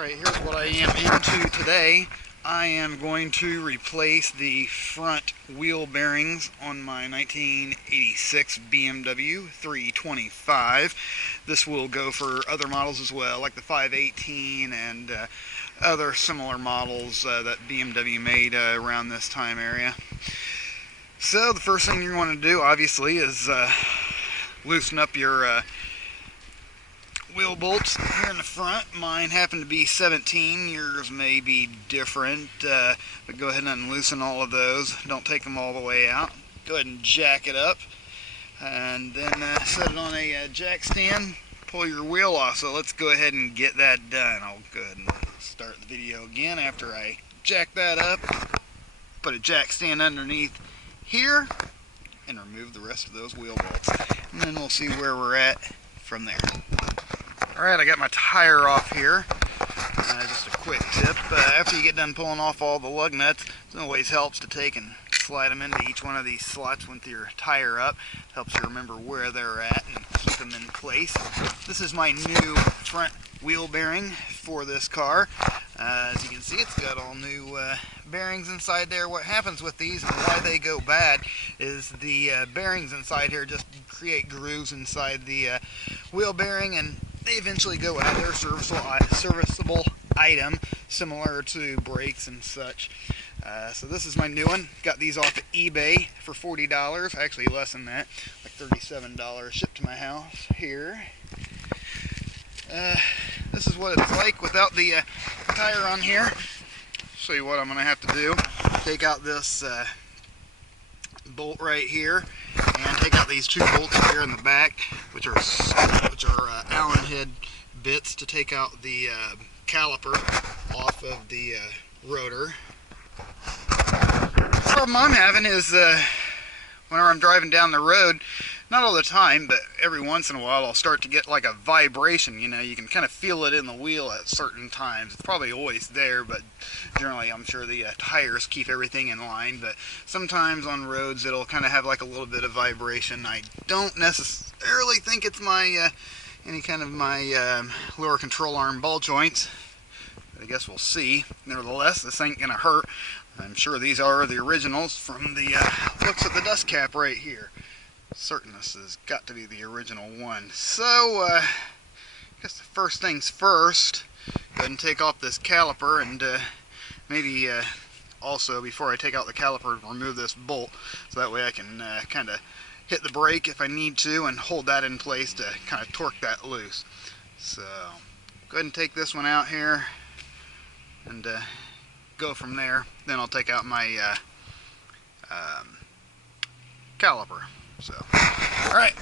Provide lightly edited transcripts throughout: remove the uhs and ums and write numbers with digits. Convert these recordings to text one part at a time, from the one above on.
Alright, here's what I am into today. I am going to replace the front wheel bearings on my 1986 BMW 325. This will go for other models as well, like the 518 and other similar models that BMW made around this time area. So the first thing you want to do, obviously, is loosen up your wheel bolts here in the front. Mine happen to be 17, yours may be different, but go ahead and loosen all of those. Don't take them all the way out. Go ahead and jack it up and then set it on a jack stand, pull your wheel off. So let's go ahead and get that done. I'll go ahead and start the video again after I jack that up, put a jack stand underneath here and remove the rest of those wheel bolts, and then we'll see where we're at from there. Alright, I got my tire off here. Just a quick tip, after you get done pulling off all the lug nuts, it always helps to take and slide them into each one of these slots with your tire up. Helps you remember where they're at and keep them in place. This is my new front wheel bearing for this car. As you can see, it's got all new bearings inside there. What happens with these and why they go bad is the bearings inside here just create grooves inside the wheel bearing, and they eventually go out. They're a serviceable item, similar to brakes and such. So this is my new one. Got these off of eBay for $40, actually less than that, like $37 shipped to my house here. This is what it's like without the tire on here. Show you what I'm going to have to do. Take out this bolt right here, and take out these two bolts here in the back, which are Allen head bits to take out the caliper off of the rotor. The problem I'm having is whenever I'm driving down the road, not all the time, but every once in a while I'll start to get like a vibration. You know, you can kind of feel it in the wheel at certain times. It's probably always there, but generally I'm sure the tires keep everything in line. But sometimes on roads it'll kind of have like a little bit of vibration. I don't necessarily think it's my any kind of my lower control arm ball joints. But I guess we'll see. Nevertheless, this ain't gonna hurt. I'm sure these are the originals from the looks at the dust cap right here. Certain this has got to be the original one. So, I guess the first things first, go ahead and take off this caliper, and maybe also, before I take out the caliper, remove this bolt, so that way I can kind of hit the brake if I need to, and hold that in place to kind of torque that loose. So, go ahead and take this one out here, and go from there. Then I'll take out my caliper. So, alright,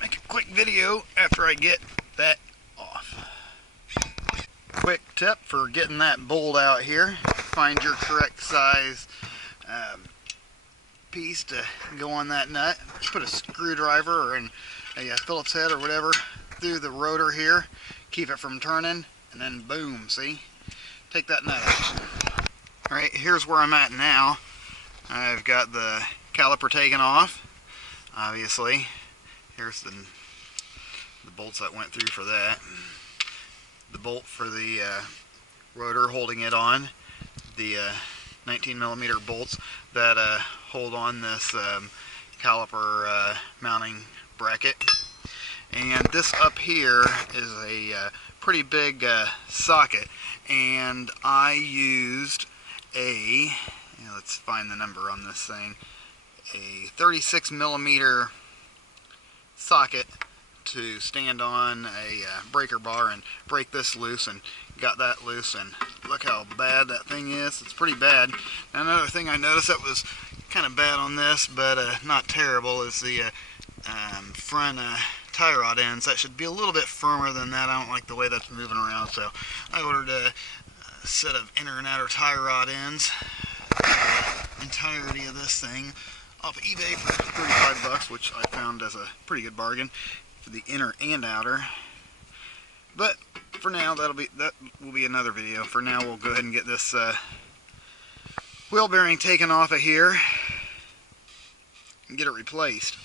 make a quick video after I get that off. Quick tip for getting that bolt out here: find your correct size piece to go on that nut. Put a screwdriver or a Phillips head or whatever through the rotor here, keep it from turning, and then boom, see? Take that nut out. Alright, here's where I'm at now. I've got the caliper taken off. Obviously, here's the bolts that went through for that. The bolt for the rotor holding it on. The 19mm bolts that hold on this caliper mounting bracket. And this up here is a pretty big socket. And I used let's find the number on this thing. A 36mm socket to stand on a breaker bar and break this loose, and got that loose, and look how bad that thing is. It's pretty bad. Now, another thing I noticed that was kind of bad on this, but not terrible, is the front tie rod ends. That should be a little bit firmer than that. I don't like the way that's moving around, so I ordered a set of inner and outer tie rod ends. The entirety of this thing off of eBay for $35, which I found as a pretty good bargain for the inner and outer. But for now, that will be another video. For now, we'll go ahead and get this wheel bearing taken off of here and get it replaced.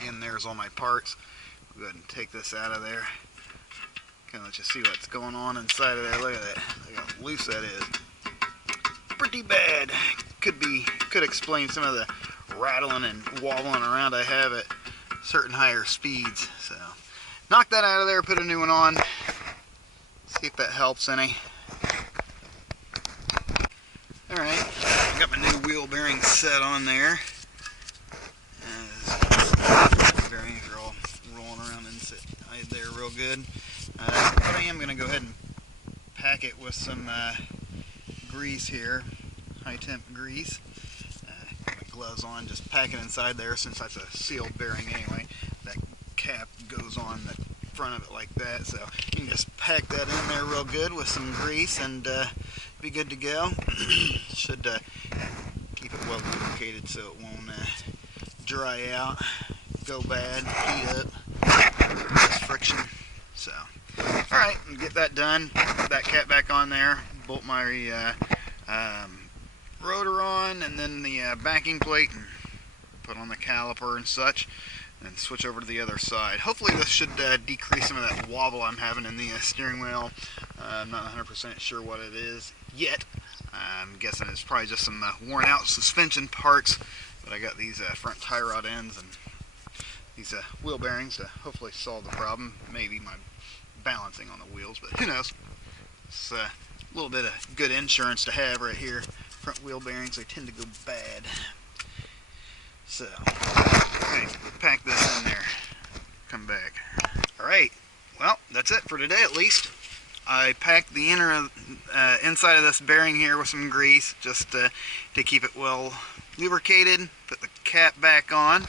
Again, there's all my parts. We'll go ahead and take this out of there. Kind of let you see what's going on inside of there. Look at that. Look how loose that is. Pretty bad. Could explain some of the rattling and wobbling around I have at certain higher speeds. So knock that out of there, put a new one on. See if that helps any. Alright, got my new wheel bearings set on there. The bearings are all rolling around inside there real good. But I am going to go ahead and pack it with some grease here, high temp grease. Got my gloves on, just pack it inside there since that's a sealed bearing anyway. That cap goes on the front of it like that, so you can just pack that in there real good with some grease and be good to go. Should keep it well lubricated so it won't dry out, go bad, heat up, less friction. So, alright, get that done, put that cap back on there, bolt my rotor on, and then the backing plate, and put on the caliper and such, and switch over to the other side. Hopefully this should decrease some of that wobble I'm having in the steering wheel. I'm not 100% sure what it is yet. I'm guessing it's probably just some worn out suspension parts, but I got these front tie rod ends and these wheel bearings to hopefully solve the problem. Maybe my balancing on the wheels, but who knows. It's a little bit of good insurance to have right here. Front wheel bearings, they tend to go bad. So, alright, pack this in there, come back. Alright, well, that's it for today at least. I packed the inside of this bearing here with some grease just to keep it well lubricated. Put the cap back on,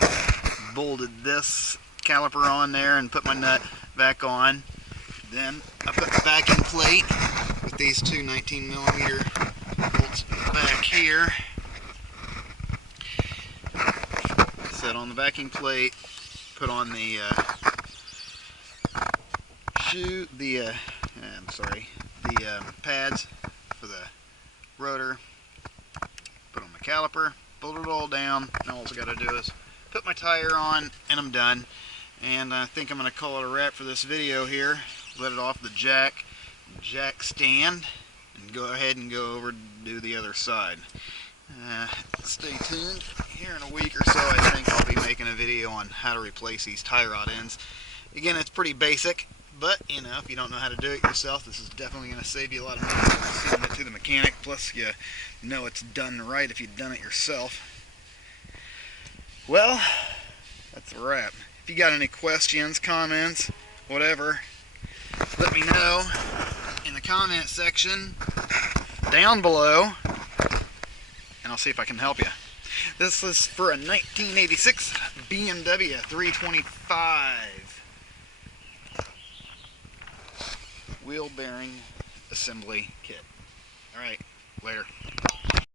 bolted this caliper on there and put my nut back on. Then I put the backing plate with these two 19mm bolts back here. Set on the backing plate, put on the pads for the rotor, put on my caliper, bolt it all down. Now all I got to do is put my tire on and I'm done. And I think I'm going to call it a wrap for this video here. Let it off the jack stand and go ahead and go over to do the other side. Stay tuned. Here in a week or so I think I'll be making a video on how to replace these tie rod ends. Again, it's pretty basic, but you know, if you don't know how to do it yourself, this is definitely going to save you a lot of money sending it to the mechanic. Plus you know it's done right if you've done it yourself. Well, that's a wrap. If you got any questions, comments, whatever, let me know in the comment section down below, and I'll see if I can help you. This is for a 1986 BMW 325 wheel bearing assembly kit. Alright, later.